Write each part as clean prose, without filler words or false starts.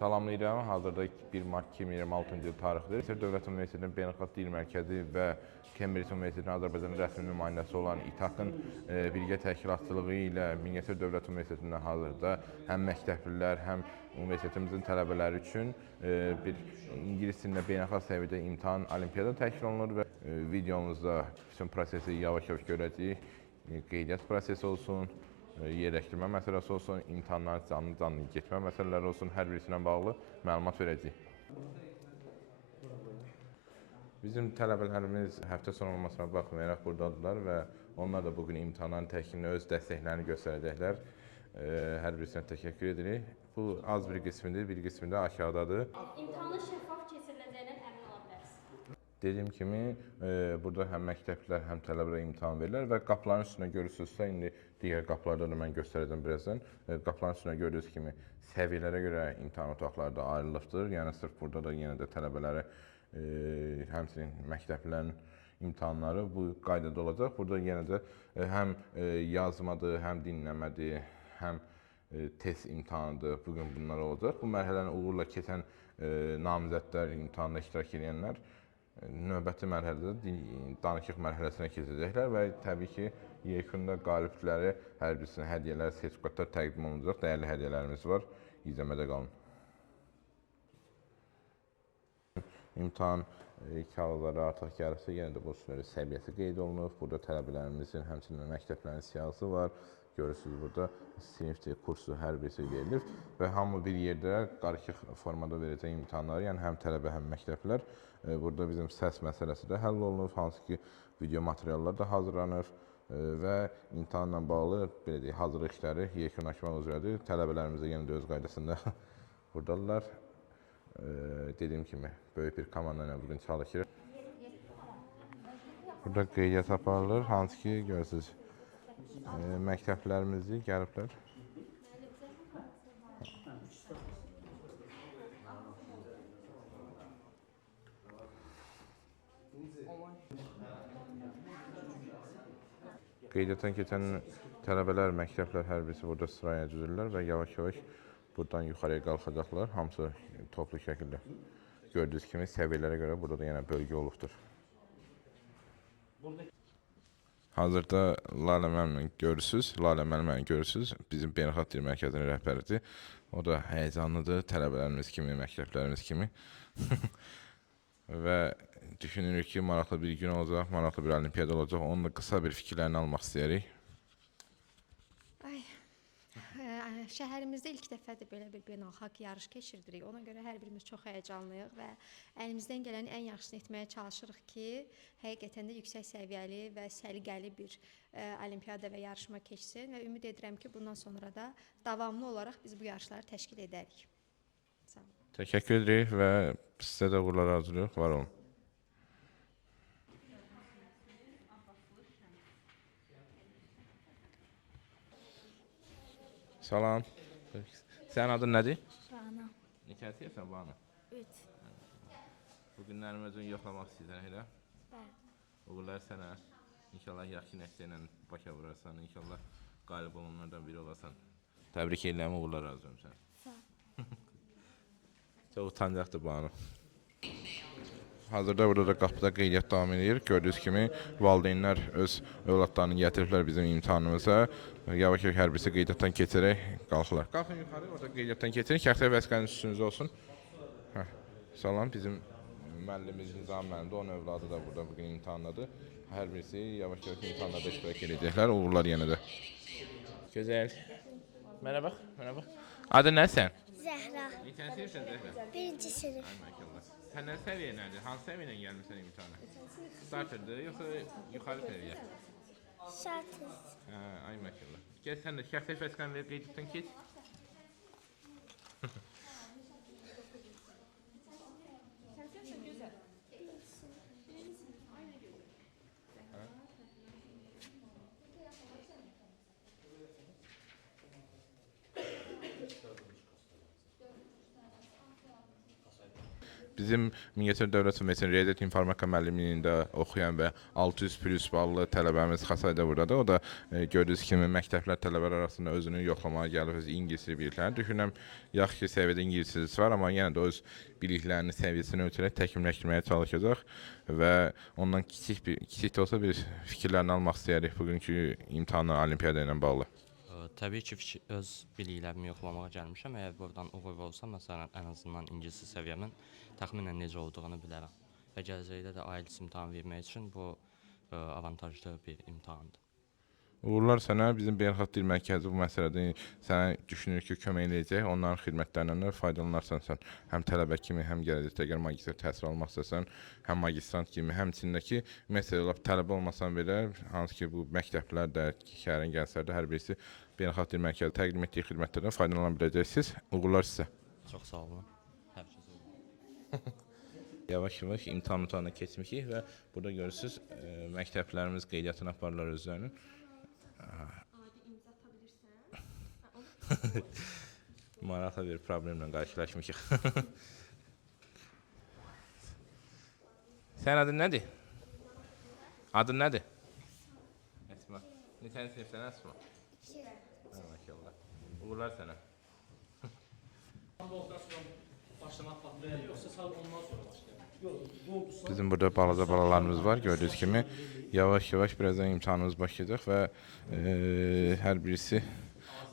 Salamlayıram. Hazırda 1 mart 2026-cı il tarixdir. Misir Dövlət Universitetinin Beynəlxalq Dil Mərkəzi və Cambridge Universitetinin Azərbaycan rəsmi nümayəndəsi olan İTAK-ın birgə təşkilatçılığı ilə Mingəçevir Dövlət Universitetində hazırda həm məktəblilər, həm universitetimizin tələbələri üçün bir ingilis dilində beynəlxalq səviyyədə imtahan olimpiyada təşkil olunur və videomuzda bütün prosesi yavaş-yavaş görəcəyik. Qeydiyyat prosesi olsun, yerləşdirmə məsələsi olsun, imtahanların canlı getmə məsələləri olsun, hər birisindən bağlı məlumat verəcəyik. Bizim tələbələrimiz həftə sonu olmasına baxmayaraq buradadırlar və onlar da bugün imtahanların təşkilinə öz dəstəklərini göstərəcəklər. Hər birisinə təşəkkür edirik. Bu az bir qismidir, bir qismi də aşağıdadır. İmtahanın şəffaf keçiriləcəyindən əmin ola bilərsiniz. Dediyim kimi, burada həm məktəblilər, həm tələbələr imtahan verirlər və qapıların üstünə görürsünüzsə, indi digər qapılarda da mən göstərəcəm birazdan. Qapıların üstünə gördüyünüz kimi səviyyələrə görə imtahan otaqları da ayrılıbdır. Yəni, sırf burada da yenə də tələbələri, həmçinin məktəblilərin imtahanları bu qaydada olacaq. Burada yenə də həm yazmadır, həm dinləmədir, həm test imtahanıdır. Bugün bunlar olacaq. Bu mərhələni uğurla keçən namizədlər, imtahanda iştirak edənlər növbəti mərhələdə danışıq mərhələsinə keçəcəklər və təbii ki, yekunda qalibləri hər birisinə hədiyyələr, sertifikatlar təqdim olunacaq. Dəyərli hədiyyələrimiz var. İzləmədə qalın. İmtahan kağızları artıq gəlirsə, yenə də bu səviyyəsi qeyd olunub. Burada tələbələrimizin, həmçinin məktəblərin siyahısı var. Görürsünüz, burada sinifdir, kursu hər birisi verilir və hamı bir yerdə qarışıq formada verəcək imtahanları, yəni həm tələbə, həm məktəblər. Burada bizim səs məsələsi də həll olunur, hansı ki, video materiallar da hazırlanır və imtahanla bağlı belə deyək, hazırlıq işləri yekunlaşmaq üzrədir. Tələbələrimiz də yenə də öz qaydasında buradadılar. Dediyim kimi, böyük bir komanda ilə bugün çalışır. Burada qeydiyyat aparılır, hansı ki, görürsünüz, məktəblərimizi gəliblər. Qeydiyyatdan keçən tələbələr, məktəblər hər birisi burada sıraya düzülürlər və yavaş-yavaş buradan yuxarıya qalxacaqlar. Hamısı toplu şəkildə. Gördüyünüz kimi səviyyələrə görə burada da yenə bölgə olubdur. Hazırda Lalə müəlliməni görürsünüz. Bizim Beynəlxalq Dil Mərkəzinin rəhbəridir. O da həyəcanlıdır, tələbələrimiz kimi, məktəblərimiz kimi. Və düşünürük ki, maraqlı bir gün olacaq, maraqlı bir olimpiyada olacaq. Onun da qısa bir fikirlərini almaq istəyirik. Şəhərimizdə ilk dəfədir belə bir beynəlxalq yarış keçirdirik. Ona görə hər birimiz çox həyəcanlıyıq və əlimizdən gələn ən yaxşısını etməyə çalışırıq ki, həqiqətən də yüksək səviyyəli və səliqəli bir olimpiyada və yarışma keçsin və ümid edirəm ki, bundan sonra da davamlı olaraq biz bu yarışları təşkil edərik. Sağ olun. Təşəkkür edirik və sizə də uğurlar arzulayırıq. Var olun. Salam. Sənin adın nədir? Rana. Neçəsiyəsən Banu? 3. Bu günlərimi özün yoxlamaq istəyirsən elə? Bəli. Uğurlar sənə. İnşallah yaxşı nəticə ilə başa vurarsan. İnşallah qalib olanlardan biri olasan. Təbrik edirəm, uğurlar arzulayıram sənə. Sağ ol. Çox utancaqdır Banu. Hazırda burada da qapıda qeydiyyat davam edir. Gördüyünüz kimi valideynlər öz övladlarını gətiriblər bizim imtahanımıza. Yavaş-yavaş hər birisi qeydiyyatdan keçərək qalxırlar. Qalxın yuxarı, orada qeydiyyatdan keçirin. Şəxsiyyət vəsiqəniz üstünüzdə olsun. Salam, bizim müəllimimiz Nizam müəllimdir. Onun övladı da burada bugün imtahandadır. Hər birisi yavaş-yavaş imtahanlarda iştirak edəcəklər. Uğurlar yenə də. Gözəl. Mənə bax, mənə bax. Adın nəsən? Zəhra. Neçəsiyəsən Zəhra? 1-ci sinif. Ay maşallah. Səndən səviyyə nədir? Hansı səviyyəyə gəlmirsən imtahana? Starterdir, yoxsa yuxarı səviyyə? Şartız. Ay maşallah. Gəl sən də şəxsiyyət vəsiqəni verib qeydiyyatdan keç. Bizim Mingəçevir Dövlət Universitetinin Riyaziyyat İnformatika müəllimliyində oxuyan və 600+ ballı tələbəmiz Xasay da burdadır. O da gördüyünüz kimi məktəblər tələbələr arasında özünü yoxlamağa gəlib, öz ingilis dili biliklərini. Düşünürəm, yaxşı səviyyədə ingilis dilisi var, amma yenə də öz biliklərini, səviyyəsini ölçərək təkmilləşdirməyə çalışacaq və ondan kiçik də olsa bir fikirlərini almaq istəyirik bugünkü imtahanla, olimpiada ilə bağlı. Təbii ki, öz biliklərimi yoxlamağa gəlmişəm. Əgər buradan uğurlu olsam, məsələn, ən azından ingilis səviyyəmin təxminən necə olduğunu bilərəm. Və gələcəkdə də IELTS imtahan vermək üçün bu avantajlı bir imtahandır. Uğurlar sənə. Bizim Beynəlxalq Dil Mərkəzi bu məsələdə sənə düşünür ki, kömək eləyəcək. Onların xidmətlərindən də faydalanarsan sən. Həm tələbə kimi, həm gələcəkdə əgər magistr təhsil almaq istəsən, həm magistrant kimi, həmçindəki məsələ tələbə olmasan belə, hansı ki bu məktəblərdə, şəhərin gənclərdə hər birisi Beynəlxalq Dil Mərkəzi təqdim etdiyi xidmətlərdən faydalana biləcəksiniz. Uğurlar sizə. Çox sağ olun. Hər kəs uğurlar. Yavaş-yavaş imtahanına keçmişik və burada görürsünüz, məktəblərimiz qeydiyyatını aparırlar özlərinin. Maraqlı bir problemlə qarşılaşmışıq. Sənin adın nədir? Adın nədir? Əsma. Neçənci sinifsən Əsma? Maşallah. Uğurlar sənə. Bizim burada balaca balalarımız var, gördüyünüz kimi. Yavaş-yavaş birazdan imtahanımız başlayacaq və hər birisi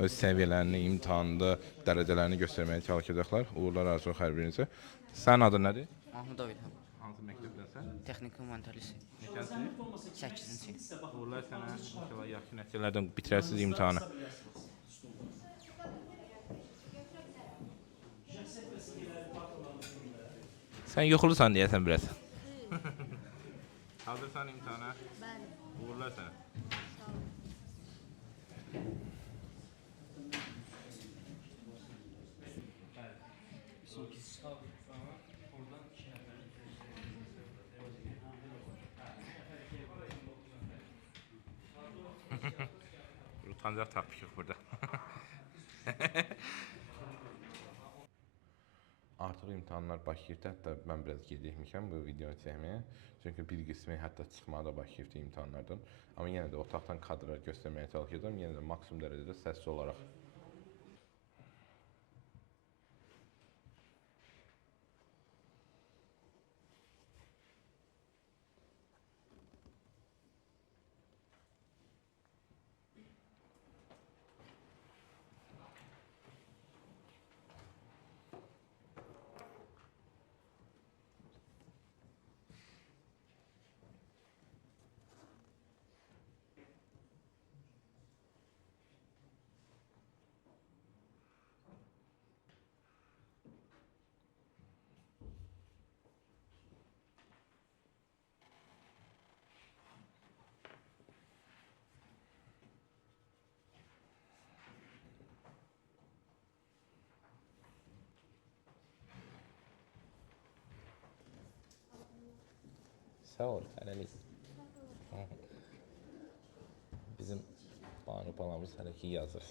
öz səviyyələrini, imtahanda dərəcələrini göstərməyə çalışacaqlar. Uğurlar arzuq hər birinizə. Sənin adın nədir? Mahmudov İlham. Hansı məktəbdənsən? Texniki Humanitar Lisey. Neçənci? 8-ci sinif. Uğurlar sənə. İnşallah yaxşı nəticələrdən bitirərsiniz imtahanı. Sən yoxlusan deyəsən biraz. Hazırsan imtahana? Bəli. Uğurlar sənə. Utancaq tapmışıq burada. Artıq imtahanlar başlayıb, hətta mən biraz gecikmişəm bu videonu çəkməyə. Çünki bir qismi hətta çıxmağa da başlayıbdı imtahanlardan. Amma yenə də otaqdan kadrlar göstərməyə çalışacağam, yenə də maksimum dərəcədə səsli olaraq. Sağ ol, hələlik. Bizim Banu balamız hələ ki yazır.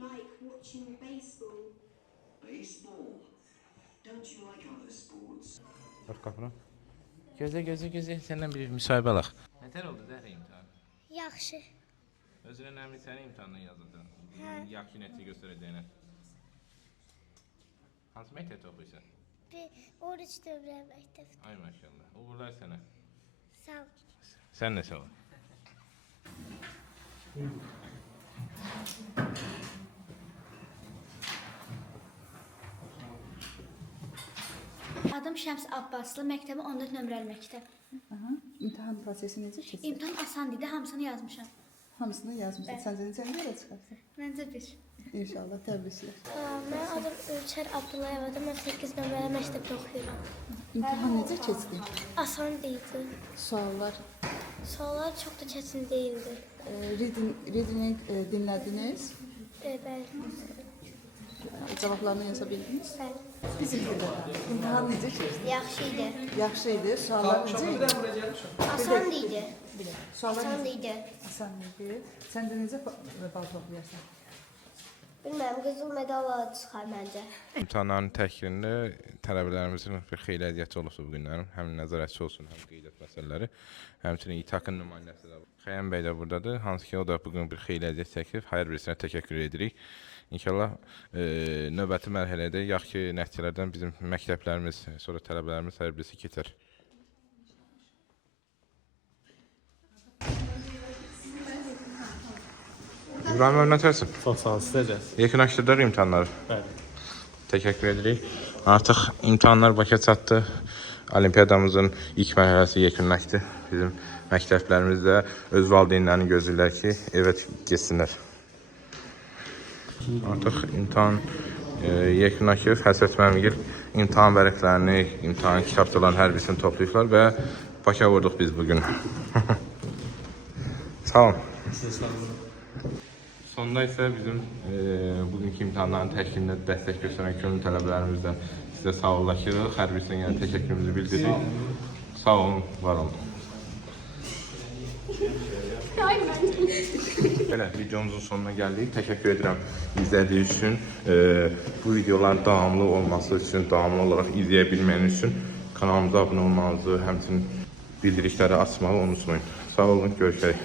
Like watching baseball. Baseball? Don't you like other sports? Aç qapını. Gözlə, səndən bir müsahibə alaq. Nətər oldu Zəhra imtahan? Yaxşı. Özünə nəmin səni imtahandan yazırdın. Hə. Yaxşı nəticə göstərəcəyinə. Hansı məktəbdə oxuyursan? Bir oruç dövrə məktəbdə. Ay maşallah. Uğurlar sənə. Sağ ol. Sən nə sağ ol. Adım Şəms Abbaslı, məktəbi 14 nömrəli məktəb. Aha. İmtahan prosesi necə keçdi? İmtahan asan idi, hamısını yazmışam. Hamısını yazmışsın. Səncə necə çıxarsan? Məncə bir. İnşallah, təbriklər. Mən adım Ülkər Abdullayevadır. Mən 8 nömrəli məktəbdə oxuyuram. İmtahan necə keçdi? Asan deyildi. Suallar, Suallar çox da çətin deyildi. reading dinlədiniz? Bəli. Cavablarını yaza bildiniz? Bəli. Bizim burada imtahan necə keçdi? Yaxşı idi. Yaxşı idi. Suallar necə idi? Asan idi. Suallar Asan idi. asan idi. Sən də necə bal toplayarsan? Bilmirəm, qızıl medal çıxar məncə. İmtahanların təşkilində tələbələrimizin bir xeyli əziyyəti olubsa bu günlərim. Həm nəzarətçi olsun, həm qeydiyyat məsələləri. Həmçinin İTAK-ın nümayəndəsi də var. Xəyəm bəy də buradadır. Hansı ki, o da bugün bir xeyli əziyyət çəkib. Hər birisinə təşəkkür edirik. İnşallah növbəti mərhələdə yaxşı nəticələrdən bizim məktəblərimiz, sonra tələbələrimiz hər birisi keçər. İbrahim öyle nəsərsin? Çox sağ ol, sizəcə. Yekunlaşdırdıq imtahanları. Bəli. Təşəkkür edirik. Artıq imtahanlar başa çatdı. Olimpiyadamızın ilk mərhələsi yekunlaşdı. Bizim məktəblərimiz də öz valideynlərini gözləyirlər ki, evə getsinlər. Artıq imtahan yekunlaşıb. Həsrət müəllimgil imtahan vərəqlərini, imtahan kitabçalarının hər birisini toplayıblar və başa vurduq biz bugün. Sağ olun. Sonda isə bizim bugünkü imtahanların təşkilində dəstək göstərən könüllü tələbələrimiz də sizə sağollaşırıq. Hər birisinə yəni təşəkkürümüzü bildiririk. Sağ olun, var olun. Belə, videomuzun sonuna gəldik. Təşəkkür edirəm izlədiyiniz üçün. Bu videoların davamlı olması üçün, davamlı olaraq izləyə bilməyiniz üçün kanalımıza abunə olmanızı, həmçinin bildirişləri açmağı unutmayın. Sağ olun, görüşək.